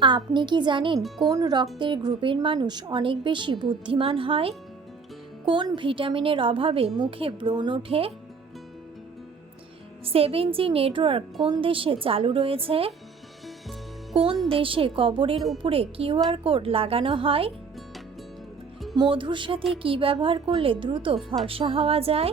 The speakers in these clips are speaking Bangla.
আপনি কি জানেন কোন রক্তের গ্রুপের মানুষ অনেক বেশি বুদ্ধিমান হয়? কোন ভিটামিনের অভাবে মুখে ব্রণ ওঠে? সেভেন জি নেটওয়ার্ক কোন দেশে চালু রয়েছে? কোন দেশে কবরের উপরে কিউআর কোড লাগানো হয়? মধুর সাথে কি ব্যবহার করলে দ্রুত ফর্সা হওয়া যায়?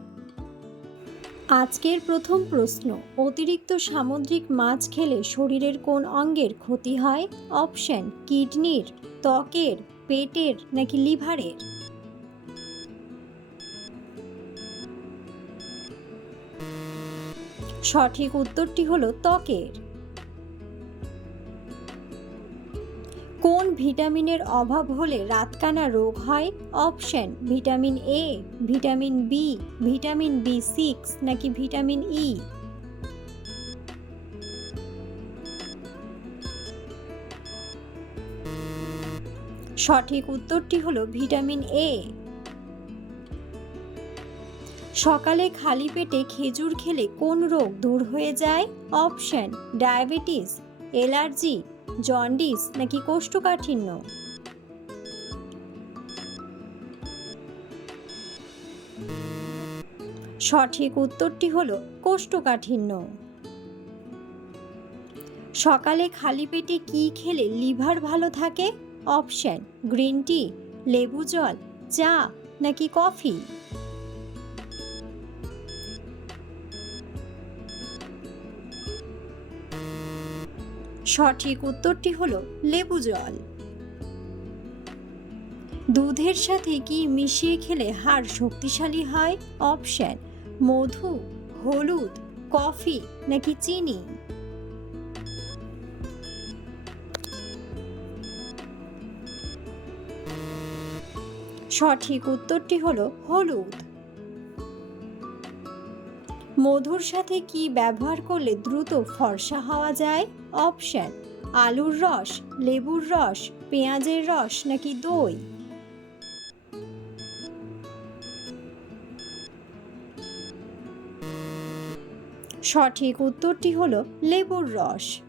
আজকের প্রথম প্রশ্ন, অতিরিক্ত সামুদ্রিক মাছ খেলে শরীরের কোন অঙ্গের ক্ষতি হয়? অপশন, কিডনির, ত্বকের, পেটের নাকি লিভারের? সঠিক উত্তরটি হলো ত্বকের। কোন ভিটামিনের অভাব হলে রাতকানা রোগ হয়? Option, vitamin A vitamin B vitamin B six নাকি ভিটামিন ই সঠিক উত্তরটি হলো ভিটামিন এ সকালে খালি পেটে খেজুর খেলে কোন রোগ দূর হয়ে যায়? অপশন, ডায়াবেটিস অ্যালার্জি জন্ডিস নাকি কোষ্ঠকাঠিন্য? সঠিক উত্তরটি হলো কোষ্ঠকাঠিন্য। সকালে খালি পেটে কি খেলে লিভার ভালো থাকে? অপশন, গ্রিন টি, লেবু জল, চা নাকি কফি? সঠিক উত্তরটি হলো লেবু জল। দুধের সাথে কি মিশিয়ে খেলে হাড় শক্তিশালী হয়? অপশন, মধু, হলুদ, কফি নাকি চিনি? সঠিক উত্তরটি হলো হলুদ। মধুর সাথে কি ব্যবহার করলে দ্রুত ফর্সা হওয়া যায়? অপশন আলুর রস, লেবুর রস, পেঁয়াজের রস নাকি দই? সঠিক উত্তরটি হলো লেবুর রস।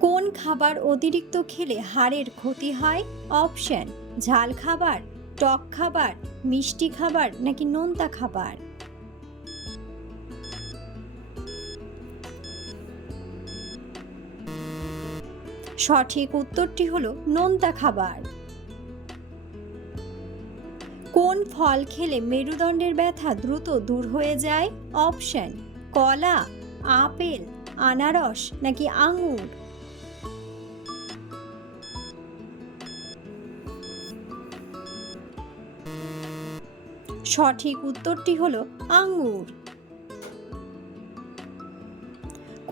কোন খাবার অতিরিক্ত খেলে হাড়ের ক্ষতি হয়? অপশন ঝাল খাবার, টক খাবার, মিষ্টি খাবার নাকি নোনতা খাবার? সঠিক উত্তরটি হলো নোনতা খাবার। কোন ফল খেলে মেরুদণ্ডের ব্যথা দ্রুত দূর হয়ে যায়? অপশন, কলা, আপেল, আনারস নাকি আঙুর? সঠিক উত্তরটি হলো আঙুর।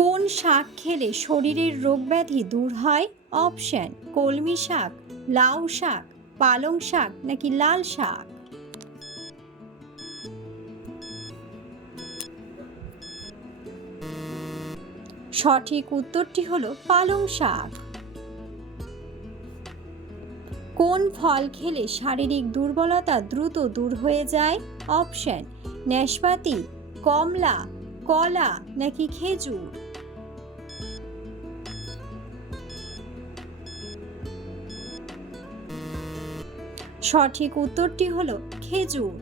কোন শাক খেলে শরীরের রোগ ব্যাধি দূর হয়? অপশন, কলমি শাক, লাউ শাক, পালং শাক নাকি লাল শাক? সঠিক উত্তরটি হলো পালং শাক। কোন ফল খেলে শারীরিক দুর্বলতা দ্রুত দূর হয়ে যায়? অপশন, নাশপাতি, কমলা, কলা নাকি খেজুর? সঠিক উত্তরটি হলো খেজুর।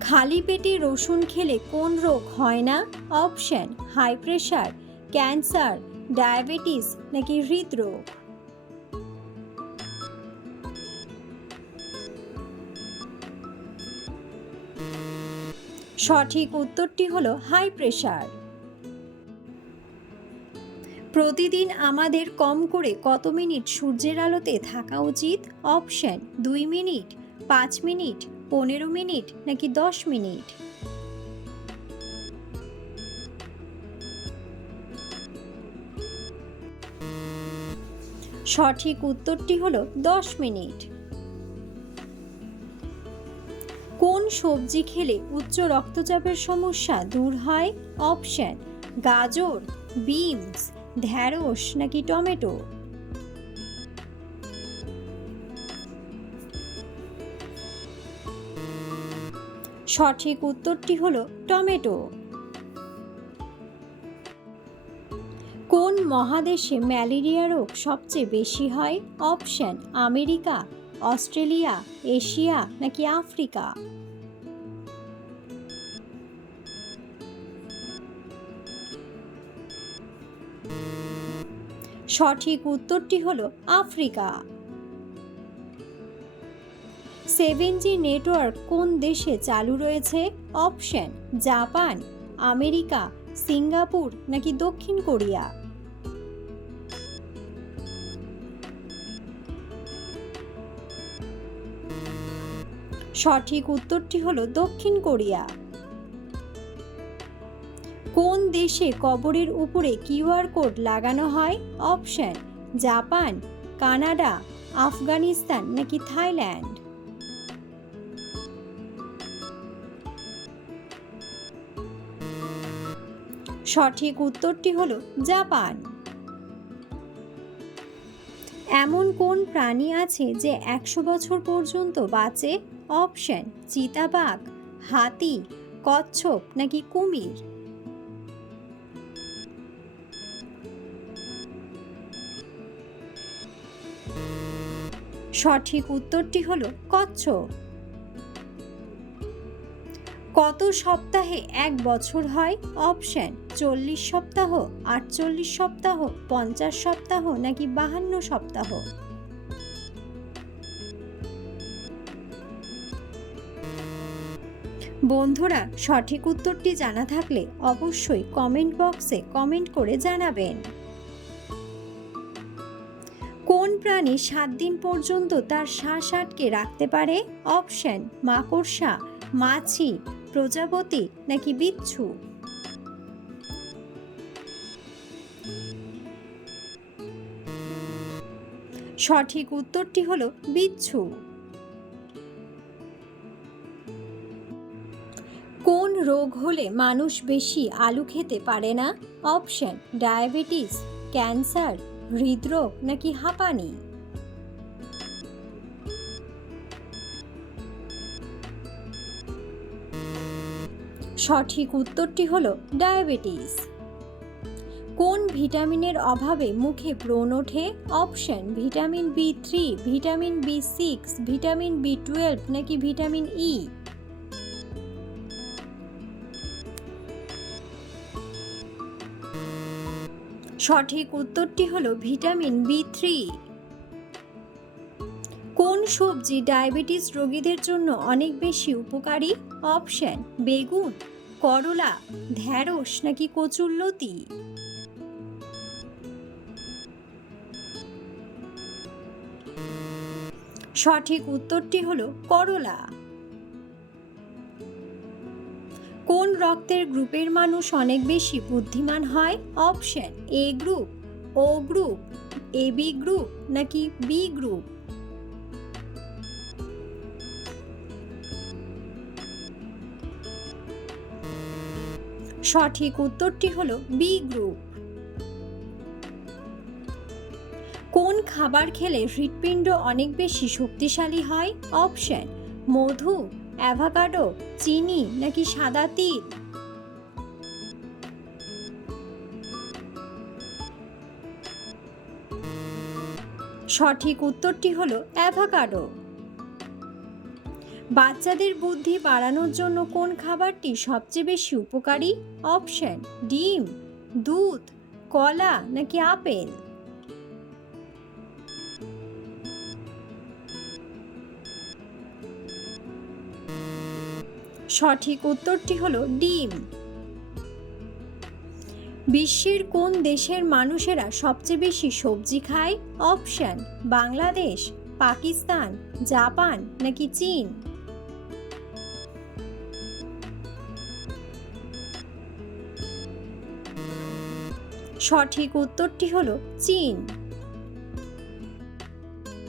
খালি পেটে রসুন খেলে কোন রোগ হয় না? Option high pressure cancer diabetes নাকি হৃদরোগ? সঠিক উত্তরটি হলো হাই প্রেশার প্রতিদিন আমাদের কম করে কত মিনিট সূর্যের আলোতে থাকা উচিত? অপশান, দুই মিনিট, পাঁচ মিনিট, পনেরো মিনিট নাকি দশ মিনিট? সঠিক উত্তরটি হলো দশ মিনিট। কোন সবজি খেলে উচ্চ রক্তচাপের সমস্যা দূর হয়? অপশান, গাজর, বিনস ঢ্যাঁড়স নাকি টমেটো? সঠিক উত্তরটি হলো টমেটো। কোন মহাদেশে ম্যালেরিয়া রোগ সবচেয়ে বেশি হয়? অপশন, আমেরিকা, অস্ট্রেলিয়া, এশিয়া নাকি আফ্রিকা? সঠিক উত্তরটি হল আফ্রিকা। সেভেন জি নেটওয়ার্ক কোন দেশে চালু রয়েছে? অপশন, জাপান, আমেরিকা, সিঙ্গাপুর নাকি দক্ষিণ কোরিয়া? সঠিক উত্তরটি হলো দক্ষিণ কোরিয়া। কোন দেশে কবরের উপরে কিউআর কোড লাগানো হয়? অপশন, জাপান, কানাডা, আফগানিস্তান নাকি থাইল্যান্ড? সঠিক উত্তরটি হলো জাপান। এমন কোন প্রাণী আছে যে একশো বছর পর্যন্ত বাঁচে? অপশন, চিতাবাঘ, হাতি, কচ্ছপ নাকি কুমির? সঠিক উত্তরটি হলো কচ্ছপ। কত সপ্তাহে এক বছর হয়? অপশন, চল্লিশ সপ্তাহ, আটচল্লিশ সপ্তাহ, পঞ্চাশ সপ্তাহ নাকি বাহান্ন সপ্তাহ? বন্ধুরা, সঠিক উত্তরটি জানা থাকলে অবশ্যই কমেন্ট বক্সে কমেন্ট করে জানাবেন। কোন প্রাণী সাত দিন পর্যন্ত তার শ্বাস আটকে রাখতে পারে? অপশন, মাকড়সা, মাছি, প্রজাপতি নাকি বিচ্ছু? সঠিক উত্তরটি হলো বিচ্ছু। কোন রোগ হলে মানুষ বেশি আলু খেতে পারে না? অপশন, ডায়াবেটিস, ক্যান্সার হৃদরোগ নাকি হাঁপানি? সঠিক উত্তরটি হলো ডায়াবেটিস। কোন ভিটামিনের অভাবে মুখে ব্রণ ওঠে? Option, vitamin B three, vitamin B six, vitamin B twelve নাকি ভিটামিন ই? সঠিক উত্তরটি হলো ভিটামিন বি থ্রি কোন সবজি ডায়াবেটিস রোগীদের জন্য অনেক বেশি উপকারী? অপশন, বেগুন, করলা, ঢ্যাঁড়স নাকি কচুরলতি সঠিক উত্তরটি হলো করলা। রক্তের গ্রুপের মানুষ অনেক বেশি বুদ্ধিমান হয়। Option, A group, O group, A B group, নাকি বি গ্রুপ? সঠিক উত্তরটি হলো বি গ্রুপ। কোন খাবার খেলে হৃৎপিণ্ড অনেক বেশি শক্তিশালী হয়? অপশন মধু, অ্যাভাকাডো, চিনি নাকি সাদা তিল? সঠিক উত্তরটি হলো অ্যাভাকাডো। বাচ্চাদের বুদ্ধি বাড়ানোর জন্য কোন খাবারটি সবচেয়ে বেশি উপকারী? অপশন, ডিম, দুধ, কলা নাকি আপেল? সঠিক উত্তরটি হলো ডিম। বিশ্বের কোন দেশের মানুষেরা সবচেয়ে বেশি সবজি খায়? অপশন, বাংলাদেশ, পাকিস্তান, জাপান নাকি চীন? সঠিক উত্তরটি হলো চীন।